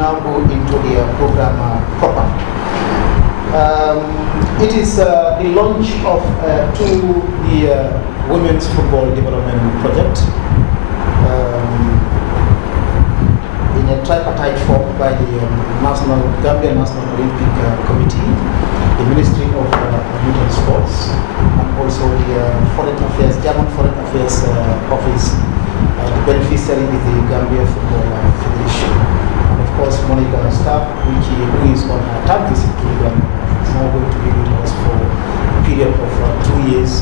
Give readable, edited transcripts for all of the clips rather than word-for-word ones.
now go into the program proper. It is the launch of the Women's Football Development Project in a tripartite form by the Gambia National Olympic Committee, the Ministry of Youth and Sports, and also the German Foreign Affairs Office. The beneficiary is the Gambia Football Federation. And of course, Monika Staab, who is on her third visit to the Gambia, is now going to be with us for a period of 2 years,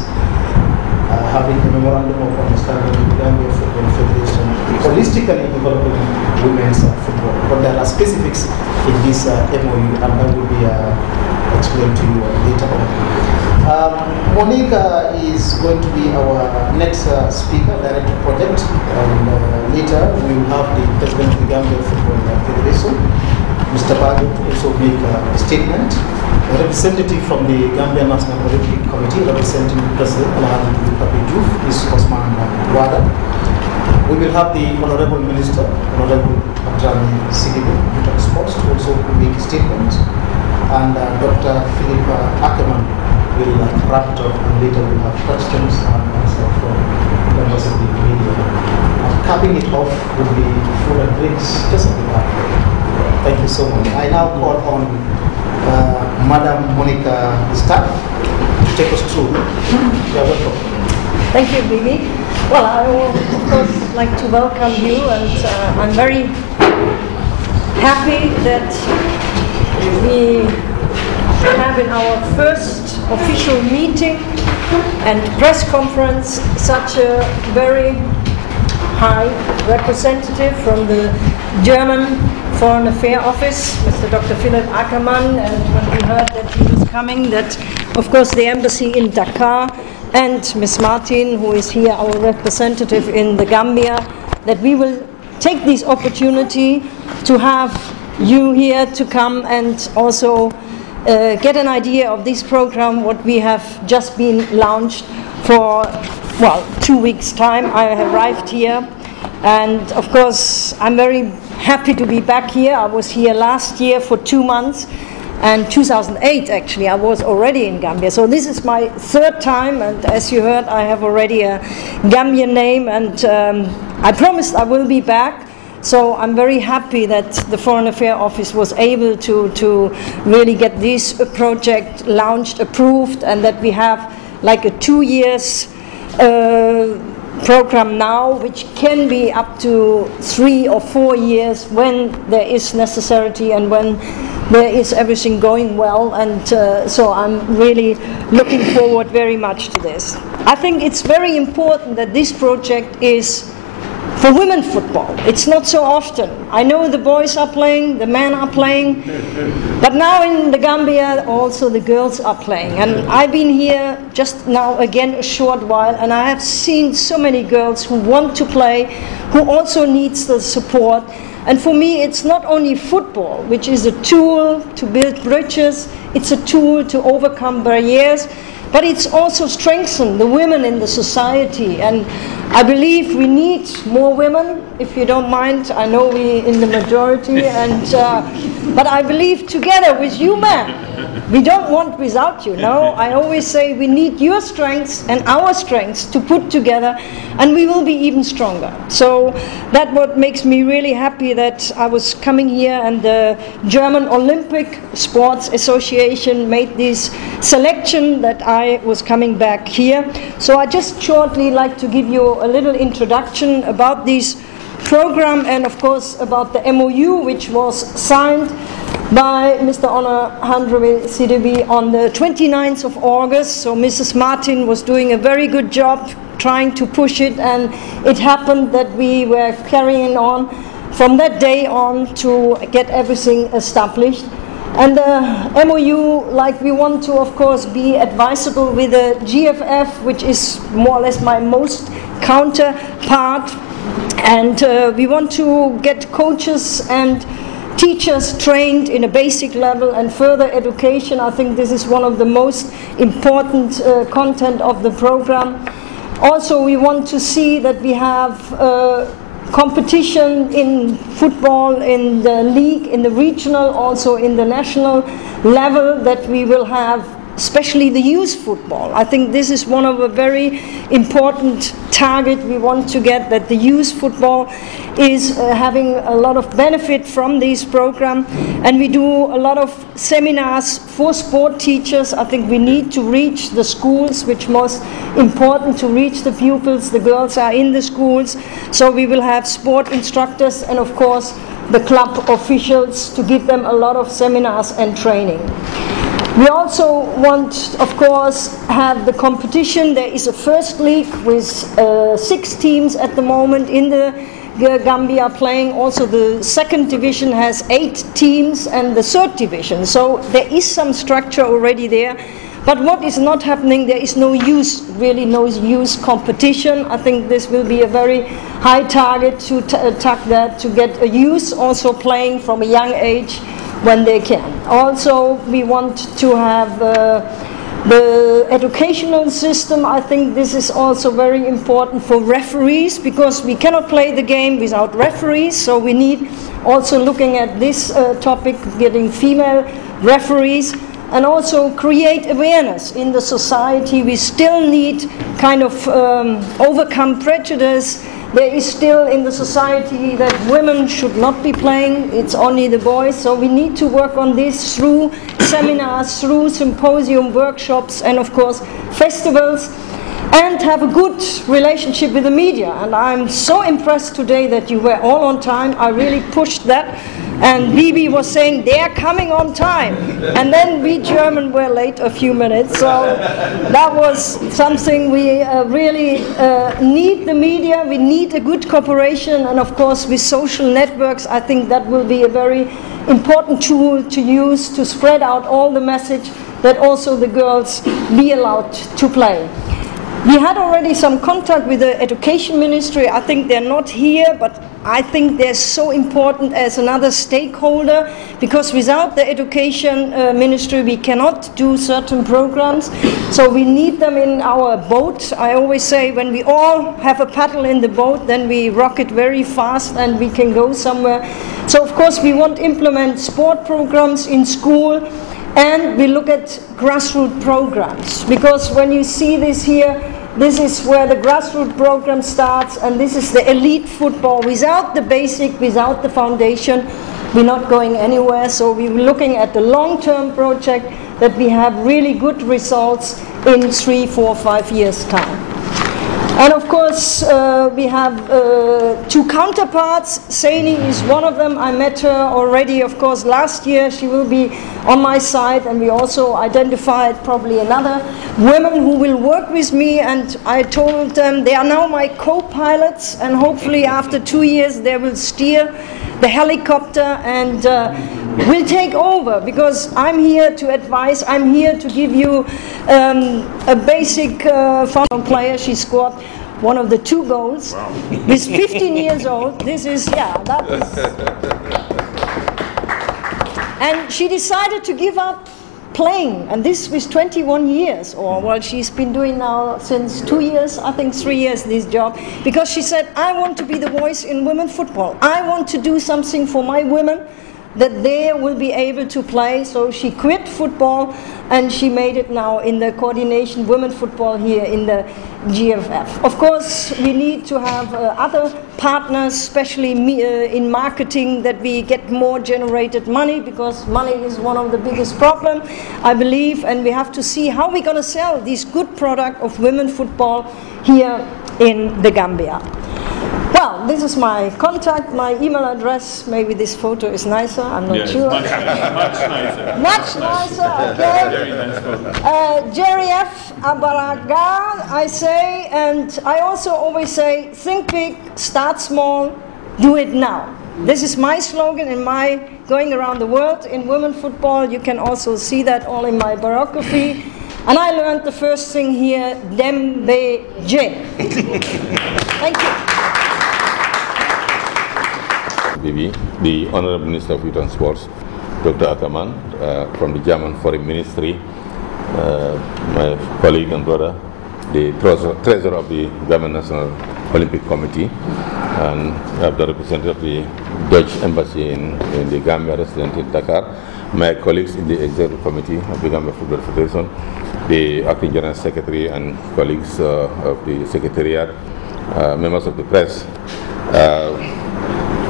having a memorandum of understanding with the Gambia Football Federation, holistically developing women's football. But there are specifics in this MOU, and that will be explained to you later on. Monika is going to be our next speaker, director of project, and later we will have the president of the Gambia Football Federation, Mr. Bago, to also make a statement. A representative from the Gambia National Olympic Committee, representing the president, is Osman Wada. We will have the Honorable Minister, Honorable Abdrami Sidibu, Youth and Sports, to also make a statement, and Dr. Philip Ackerman will wrap it up, and later we'll have questions and answers from members of the media. And capping it off will be food and drinks just at the back. Thank you so much. I now call on Madam Monika Staab to take us through. You are welcome. Thank you, Bibi. Well, I will, of course, like to welcome you, and I'm very happy that we have in our first official meeting and press conference such a very high representative from the German Foreign Affairs Office, Mr. Dr. Philip Ackerman, and when we heard that he was coming, that of course the embassy in Dakar and Ms. Martin, who is here, our representative in the Gambia, that we will take this opportunity to have you here to come and also get an idea of this program, what we have just been launched for, well, 2 weeks' time. I arrived here, and of course I'm very happy to be back here. I was here last year for 2 months, and 2008 actually I was already in Gambia. So this is my third time, and as you heard, I have already a Gambian name, and I promised I will be back. So I'm very happy that the Foreign Affairs Office was able to really get this project launched, approved, and that we have like a 2 years program now, which can be up to 3 or 4 years when there is necessity and when there is everything going well. And so I'm really looking forward very much to this. I think it's very important that this project is for women football. It's not so often. I know the boys are playing, the men are playing, but now in the Gambia also the girls are playing. And I've been here just now again a short while, and I have seen so many girls who want to play, who also needs the support. And for me, it's not only football, which is a tool to build bridges, it's a tool to overcome barriers, but it's also strengthen the women in the society. And I believe we need more women, if you don't mind. I know we in the majority, and but I believe together with you men, we don't want without you. No, I always say we need your strengths and our strengths to put together, and we will be even stronger. So that's what makes me really happy that I was coming here, and the German Olympic Sports Association made this selection that I was coming back here. So I just shortly like to give you a little introduction about this program, and of course about the MOU, which was signed by Mr. Honorable Sidibe on the 29th of August. So Mrs. Martin was doing a very good job trying to push it, and it happened that we were carrying on from that day on to get everything established. And the MOU, like, we want to, of course, be advisable with the GFF, which is more or less my most counterpart. And we want to get coaches and teachers trained in a basic level and further education. I think this is one of the most important content of the program. Also, we want to see that we have competition in football, in the league, in the regional, also in the national level, that we will have especially the youth football. I think this is one of a very important target we want to get, that the youth football is having a lot of benefit from this program. And we do a lot of seminars for sport teachers. I think we need to reach the schools, which most important to reach the pupils. The girls are in the schools, so we will have sport instructors and of course the club officials to give them a lot of seminars and training. We also want, of course, have the competition. There is a first league with 6 teams at the moment in the Gambia playing. Also the second division has 8 teams and the third division. So there is some structure already there. But what is not happening, there is no youth, really no youth competition. I think this will be a very high target to attack that, to get a youth also playing from a young age when they can. Also, we want to have the educational system. I think this is also very important for referees, because we cannot play the game without referees. So we need also looking at this topic, getting female referees, and also create awareness in the society. We still need kind of overcome prejudice. There is still in the society that women should not be playing, it's only the boys. So we need to work on this through seminars, through symposium, workshops, and of course festivals, and have a good relationship with the media. And I'm so impressed today that you were all on time. I really pushed that. And Bibi was saying, they're coming on time. And then we German were late a few minutes. So that was something we really need the media. We need a good cooperation. And of course, with social networks, I think that will be a very important tool to use to spread out all the message that also the girls be allowed to play. We had already some contact with the Education Ministry. I think they're not here, but I think they're so important as another stakeholder, because without the Education Ministry we cannot do certain programs. So we need them in our boat. I always say when we all have a paddle in the boat, then we rock it very fast and we can go somewhere. So of course we want to implement sport programs in school. And we look at grassroots programs, because when you see this here, this is where the grassroots program starts, and this is the elite football. Without the basic, without the foundation, we're not going anywhere. So we're looking at the long-term project that we have really good results in 3, 4, 5 years' time. And of course, we have 2 counterparts. Saini is one of them. I met her already, of course, last year. She will be on my side, and we also identified probably another woman who will work with me. And I told them they are now my co-pilots, and hopefully after 2 years they will steer the helicopter and will take over, because I'm here to advise. I'm here to give you a basic football player. She scored one of the 2 goals. Wow. With 15 years old. This is, yeah, that is. And she decided to give up playing, and this was 21 years, or well, she's been doing now since 2 years, I think 3 years, this job, because she said, I want to be the voice in women's football. I want to do something for my women, that they will be able to play. So she quit football and she made it now in the coordination women football here in the GFF. Of course, we need to have other partners, especially in marketing, that we get more generated money, because money is one of the biggest problems, I believe, and we have to see how we're going to sell this good product of women football here in the Gambia. Well, this is my contact, my email address. Maybe this photo is nicer, I'm not sure. Much nicer. Much nicer, okay. Very nice photo. Jerry F. Abaraga, I say, and I also always say, think big, start small, do it now. This is my slogan in my going around the world in women football. You can also see that all in my biography. And I learned the first thing here, Dembe J. Thank you. Bibi, the Honorable Minister of Youth and Sports, Dr. Ataman, from the German Foreign Ministry, my colleague and brother, the Treasurer of the German National Olympic Committee, and I have the representative of the Dutch Embassy in the Gambia, resident in Dakar, my colleagues in the Executive Committee of the Gambia Football Federation, the Acting General Secretary and colleagues of the Secretariat, members of the press.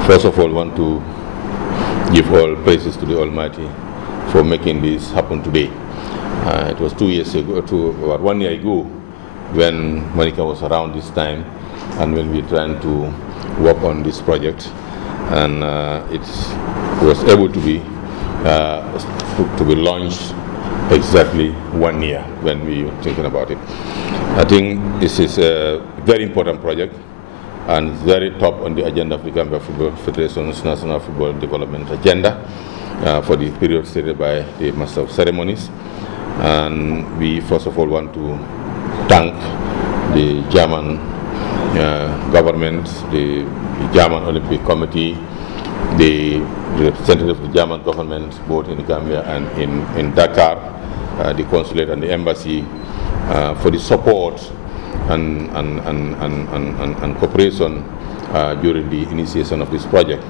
First of all, I want to give all praises to the Almighty for making this happen today. It was 2 years ago, about 1 year ago, when Monika was around this time, and when we were trying to work on this project, and it was able to be launched exactly 1 year when we were thinking about it. I think this is a very important project and very top on the agenda of the Gambia Football Federation's National Football Development Agenda for the period stated by the Master of Ceremonies. And we first of all want to thank the German government, the German Olympic Committee, the representative of the German government, both in Gambia and in Dakar, the consulate and the embassy, for the support and cooperation during the initiation of this project.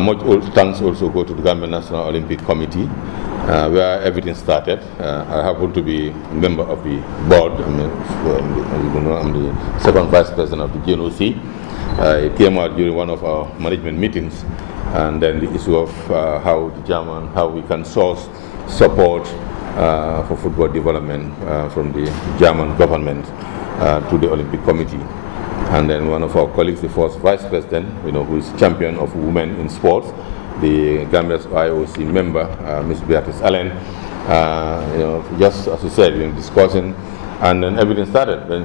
Much thanks also go to the Gambia National Olympic Committee, where everything started. I happen to be a member of the board. I'm the second vice president of the GNOC. It came out during one of our management meetings, and then the issue of how we can source support for football development from the German government to the Olympic Committee. And then one of our colleagues, the first vice president, who is champion of women in sports, the Gambia's IOC member, Ms. Beatrice Allen, just as you said, discussing, and then everything started when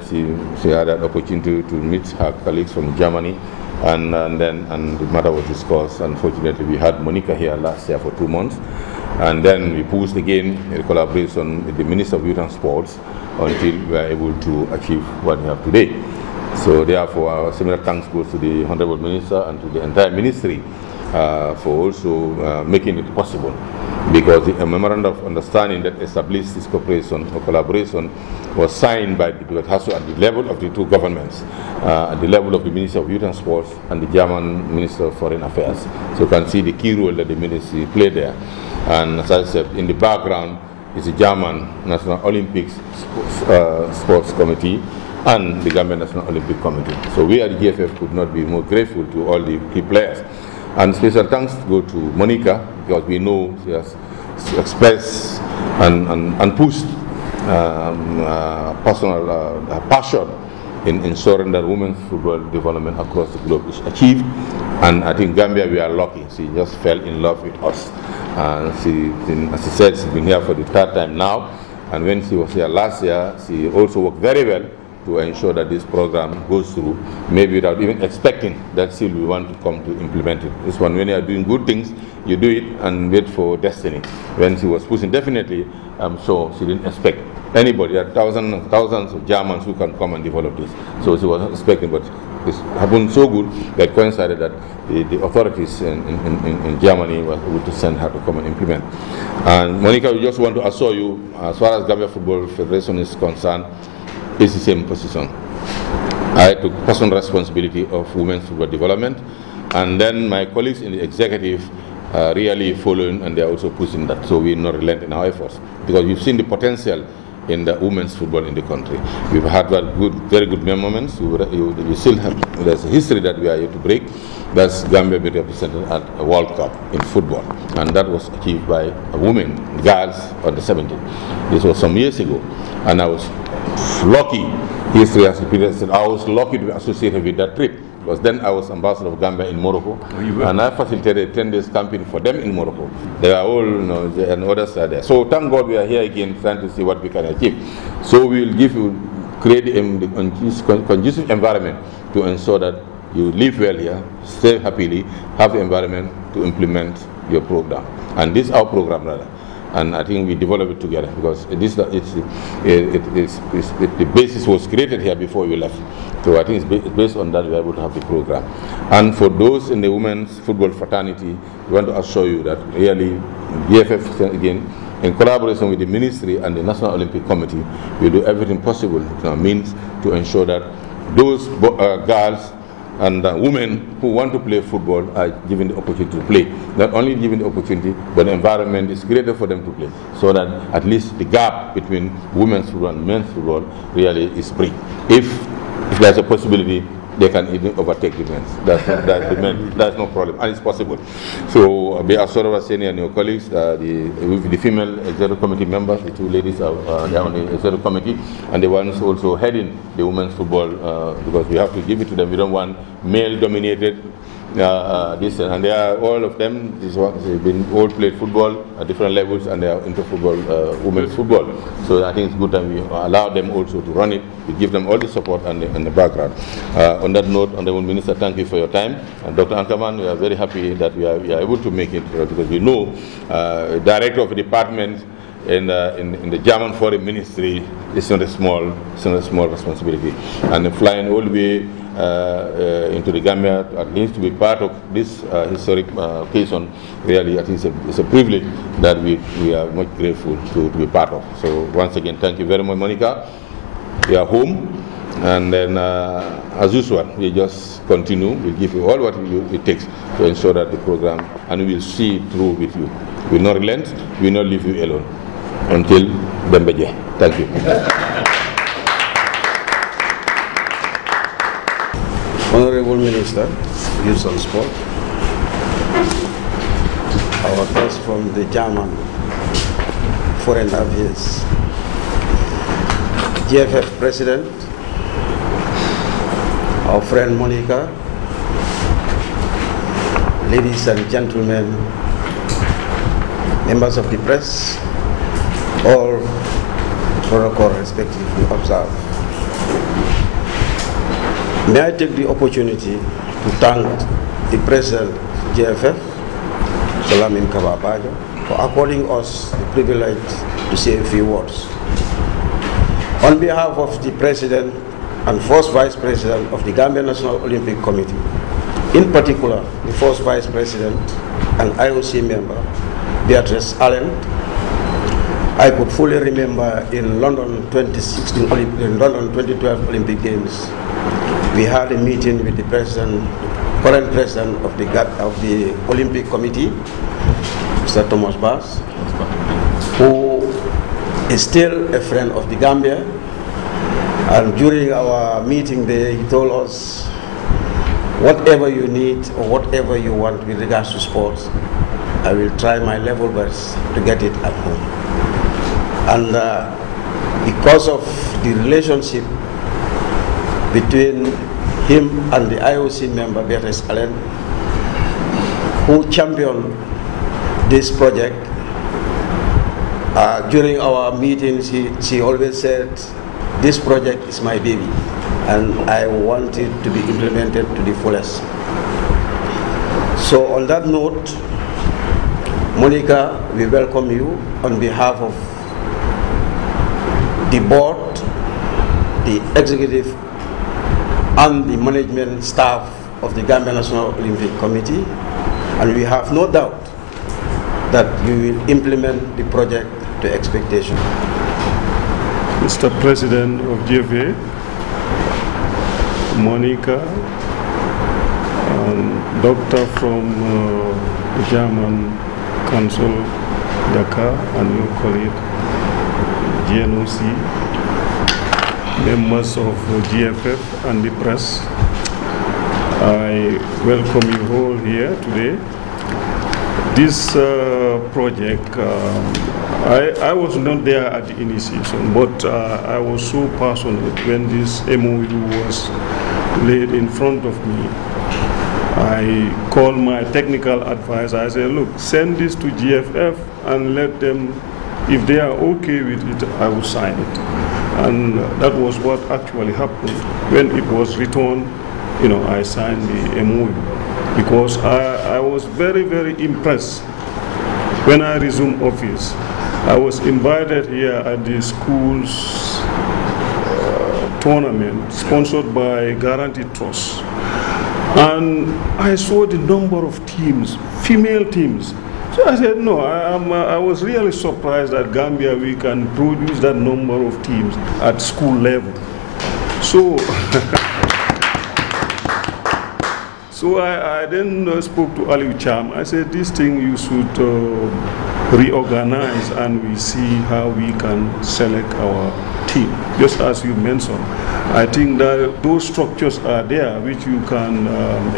she had an opportunity to meet her colleagues from Germany, and the matter was discussed. Unfortunately, we had Monika here last year for 2 months, and then we pushed again in collaboration with the Minister of Youth and Sports until we are able to achieve what we have today. So therefore, our similar thanks goes to the Honorable Minister and to the entire ministry for also making it possible, because the memorandum of understanding that established this cooperation or collaboration was signed by the at the level of the two governments, at the level of the Minister of Youth and Sports and the German Minister of Foreign Affairs. So you can see the key role that the ministry played there. And as I said, in the background is the German National Olympics Sports Committee and the Gambia National Olympic Committee. So we at the GFF could not be more grateful to all the key players. And special thanks go to Monika, because we know she has expressed and pushed personal passion in ensuring that women's football development across the globe is achieved. And I think Gambia, we are lucky. She just fell in love with us. And as she said, she's been here for the 3rd time now. And when she was here last year, she also worked very well to ensure that this program goes through, maybe without even expecting that still we want to come to implement it. This one, when you are doing good things, you do it and wait for destiny. When she was pushing, definitely, I'm sure she didn't expect anybody. There are thousands of Germans who can come and develop this. So she wasn't expecting, but it happened so good that coincided that the authorities in Germany were able to send her to come and implement. And Monika, we just want to assure you, as far as Gambia Football Federation is concerned, it's the same position. I took personal responsibility of women's football development, and then my colleagues in the executive are really following, and they are also pushing that. So we not relent in our efforts, because we've seen the potential in the women's football in the country. We've had very good moments. We still have, there's a history that we are here to break. That's Gambia being represented at a World Cup in football, and that was achieved by a woman, girls under 17. This was some years ago, and I was lucky. History has repeated. I was lucky to be associated with that trip, because then I was ambassador of Gambia in Morocco, and I facilitated 10 days camping for them in Morocco. They are all, and others are there. So thank God we are here again trying to see what we can achieve. So we will create a conducive environment to ensure that you live well here, stay happily, have the environment to implement your program. And this is our program, rather. And I think we develop it together, because the basis was created here before we left. So I think it's based on that we are able to have the program. And for those in the women's football fraternity, we want to assure you that really GFF, again, in collaboration with the ministry and the National Olympic Committee, we do everything possible means to ensure that those girls and women who want to play football are given the opportunity to play. Not only given the opportunity, but the environment is created for them to play, so that at least the gap between women's football and men's football really is bridged. If there's a possibility, they can even overtake the men. That's no problem, and it's possible. So be assured of Seni and your colleagues, the female executive committee members, the two ladies are on the executive committee, and the ones also heading the women's football, because we have to give it to them. We don't want male-dominated and they are all of them. They've been all played football at different levels, and they are into football, women's football. So I think it's good that we allow them also to run it. We give them all the support and the background. On that note, Honorable Minister, thank you for your time. And Dr. Ankaman, we are very happy that we are able to make it, because we know director of a department in the German Foreign Ministry is not a small responsibility, and flying all the way into the Gambia, at least to be part of this historic occasion, really I think it's a privilege that we are much grateful to be part of. So once again, thank you very much, Monika. We are home, and then as usual, we just continue. We'll give you all what it takes to ensure that the program, and we will see it through with you. We will not relent, we will not leave you alone until Dembeje. Thank you. Honorable Minister, Youth and Sport, our guest from the German Foreign Affairs, GFF President, our friend Monika, ladies and gentlemen, members of the press, all protocol respectively observed. May I take the opportunity to thank the President GFF, Salamin Kababajo, for according us the privilege to say a few words. On behalf of the President and first Vice President of the Gambia National Olympic Committee, in particular the first Vice President and IOC member, Beatrice Allen, I could fully remember in London 2012 Olympic Games, we had a meeting with the president, current president of the Olympic Committee, Mr. Thomas Bass, who is still a friend of the Gambia. And during our meeting there, he told us, whatever you need or whatever you want with regards to sports, I will try my level best to get it at home. And because of the relationship between him and the IOC member, Beatrice Allen, who championed this project, during our meetings, she always said, this project is my baby, and I want it to be implemented to the fullest. So on that note, Monika, we welcome you on behalf of the board, the executive, and the management staff of the Gambia National Olympic Committee, and we have no doubt that you will implement the project to expectation. Mr. President of GFA, Monika, doctor from the German Council, Dakar, and your colleague, GNOC, members of GFF and the press, I welcome you all here today. This project, I was not there at the initiation, but I was so passionate when this MOU was laid in front of me. I called my technical advisor. I said, look, send this to GFF and let them, if they are okay with it, I will sign it. And that was what actually happened. When it was returned, I signed the MOU because I was very, very impressed. When I resumed office, I was invited here at the school's tournament sponsored by Guarantee Trust. And I saw the number of teams, female teams. So I said, no, I was really surprised that Gambia, we can produce that number of teams at school level. So So I then spoke to Ali Cham. I said, this thing you should reorganize and we see how we can select our team. Just as you mentioned, I think that those structures are there which you can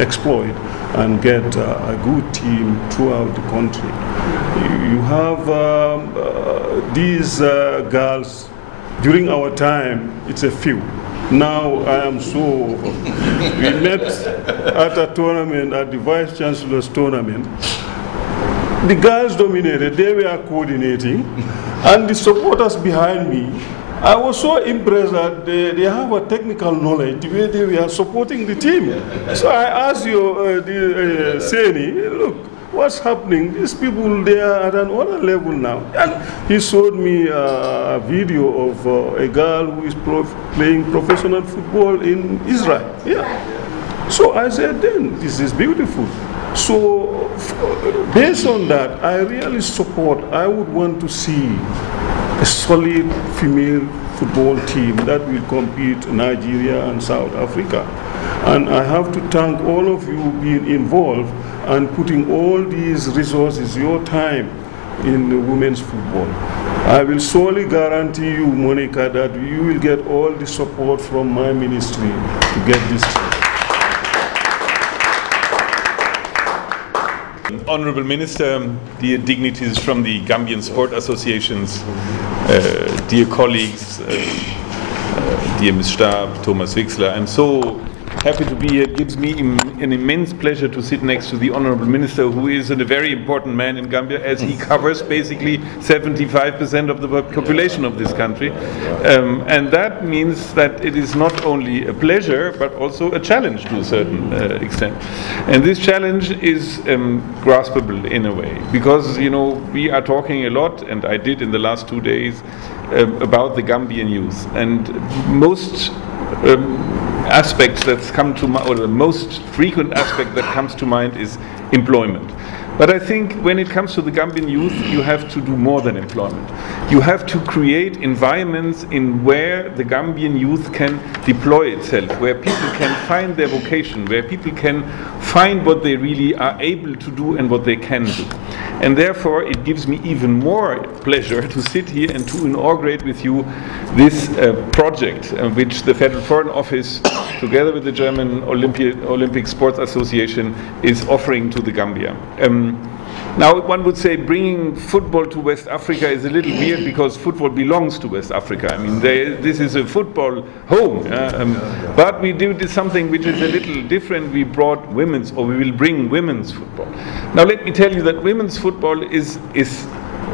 exploit and get a good team throughout the country. You have these girls, during our time, it's a few. Now I am so, we met at a tournament, at the Vice Chancellor's tournament. The girls dominated, they were coordinating, and the supporters behind me, I was so impressed that they have a technical knowledge, the way they were supporting the team. So I asked Seni, look, what's happening? These people, they are at another level now. And he showed me a video of a girl who is playing professional football in Israel. Yeah. So I said, then, this is beautiful. So based on that, I really support, I would want to see a solid female football team that will compete in Nigeria and South Africa. And I have to thank all of you being involved and putting all these resources, your time, in the women's football. I will solely guarantee you, Monika, that you will get all the support from my ministry to get this. Honourable Minister, dear dignitaries from the Gambian Sport Associations, dear colleagues, dear Ms. Staab, Thomas Wixler, I'm so happy to be here. It gives me an immense pleasure to sit next to the Honourable Minister, who is a very important man in Gambia, as he covers basically 75% of the population of this country. And that means that it is not only a pleasure, but also a challenge to a certain extent. And this challenge is graspable in a way, because, you know, we are talking a lot, and I did in the last 2 days, about the Gambian youth. And most aspects that come to mind, or the most frequent aspect that comes to mind, is employment. But I think when it comes to the Gambian youth, you have to do more than employment. You have to create environments in where the Gambian youth can deploy itself, where people can find their vocation, where people can find what they really are able to do and what they can do. And therefore, it gives me even more pleasure to sit here and to inaugurate with you this project, which the Federal Foreign Office, together with the German Olympic Sports Association, is offering to the Gambia. Now, one would say bringing football to West Africa is a little weird, because football belongs to West Africa. I mean, this is a football home. But we did something which is a little different. We brought women's, or we will bring women's football. Now, let me tell you that women's football is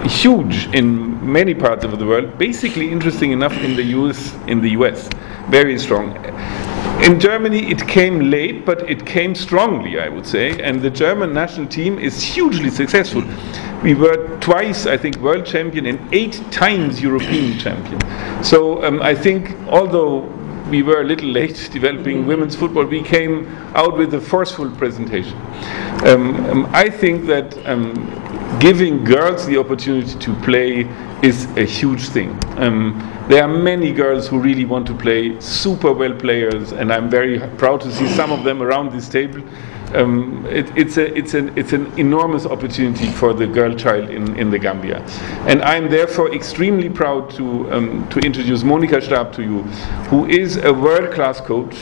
huge in many parts of the world. Basically, interesting enough, in the US, very strong. In Germany, it came late, but it came strongly, I would say, and the German national team is hugely successful. We were twice, I think, world champion and 8 times European champion. So I think, although we were a little late developing women's football, we came out with a forceful presentation. I think that giving girls the opportunity to play is a huge thing. There are many girls who really want to play, super well players, and I'm very proud to see some of them around this table. It's an enormous opportunity for the girl child in the Gambia, and I'm therefore extremely proud to introduce Monika Staab to you, who is a world-class coach.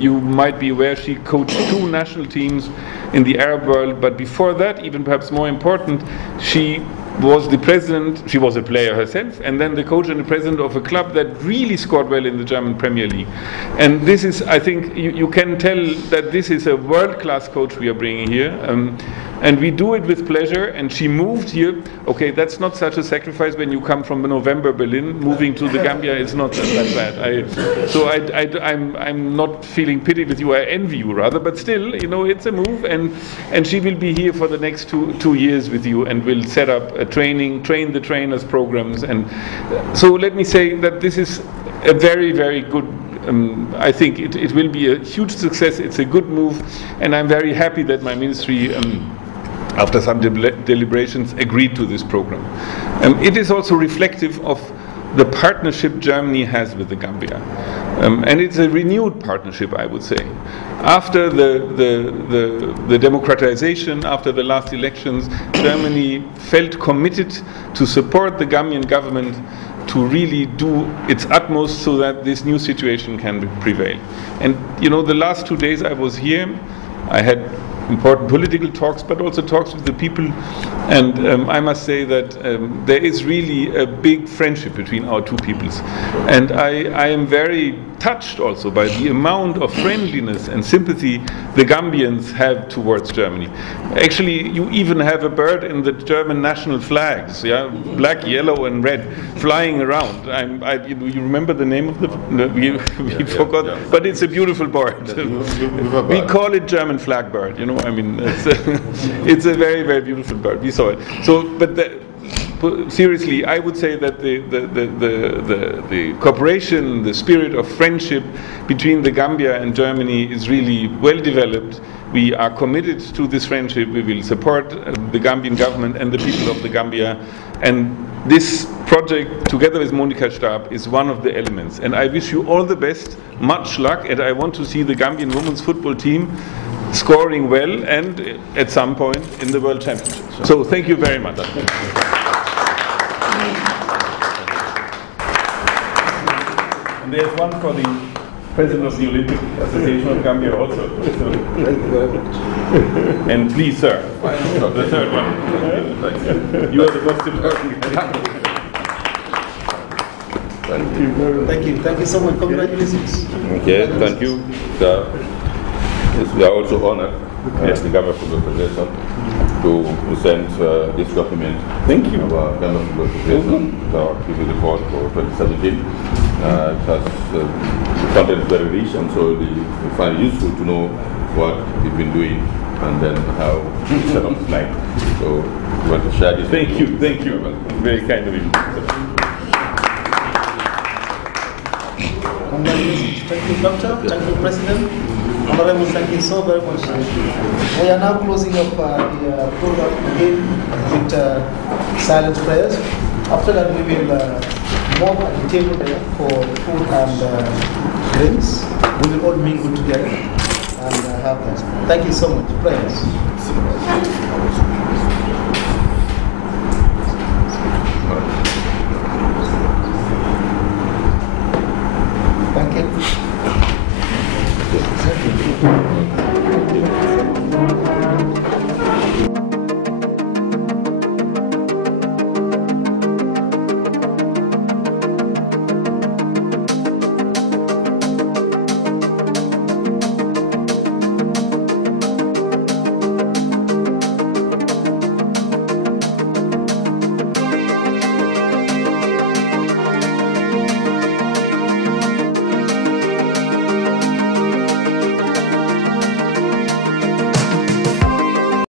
You might be aware she coached 2 national teams in the Arab world, but before that, even perhaps more important, she was the president, she was a player herself, and then the coach and the president of a club that really scored well in the German Premier League. And this is, I think, you can tell that this is a world-class coach we are bringing here. And we do it with pleasure, and she moved here. Okay, that's not such a sacrifice when you come from November Berlin. Moving to the Gambia is not that bad. I'm not feeling pity with you, I envy you rather, but still, you know, it's a move, and she will be here for the next two years with you, and will set up a train the trainers programs. And so let me say that this is a very, very good, I think it will be a huge success. It's a good move, and I'm very happy that my ministry, after some deliberations, agreed to this program. It is also reflective of the partnership Germany has with the Gambia. And it's a renewed partnership, I would say. After the democratization, after the last elections, Germany felt committed to support the Gambian government to really do its utmost so that this new situation can prevail. And you know, the last 2 days I was here, I had important political talks, but also talks with the people, and I must say that there is really a big friendship between our two peoples. And I am very touched also by the amount of friendliness and sympathy the Gambians have towards Germany. Actually, you even have a bird in the German national flags, yeah, black, yellow, and red, flying around. You remember the name of the? We forgot, but it's a beautiful bird. We call it German flag bird. You know, I mean, it's a very, very beautiful bird. We saw it. So, but seriously, I would say that the cooperation, the spirit of friendship between the Gambia and Germany is really well developed. We are committed to this friendship. We will support the Gambian government and the people of the Gambia. And this project, together with Monika Staab, is one of the elements. And I wish you all the best, much luck, and I want to see the Gambian women's football team scoring well and at some point in the World Championship. So thank you very much. And there's one for the President of the Olympic Association of Gambia also. Thank you very much. And please, sir, the third one. You are the most important. Thank you. Thank you so much. Congratulations. Okay, thank you. Yes, we are also honored as the Gambia Football Federation to present this document. Thank you. Our Gambia Football Federation, our TV report for 2017. It has the content is very rich, and so we find it useful to know what we've been doing and then how it's set up like. So we want to share this. Thank you. Very kind of you. Congratulations. Thank you, Doctor. Thank you, President. Honorable, thank you so very much. We are now closing up the program again with silent prayers. After that, we will move at the table there for food and drinks. We will all mingle together and have that. Thank you so much. Prayers.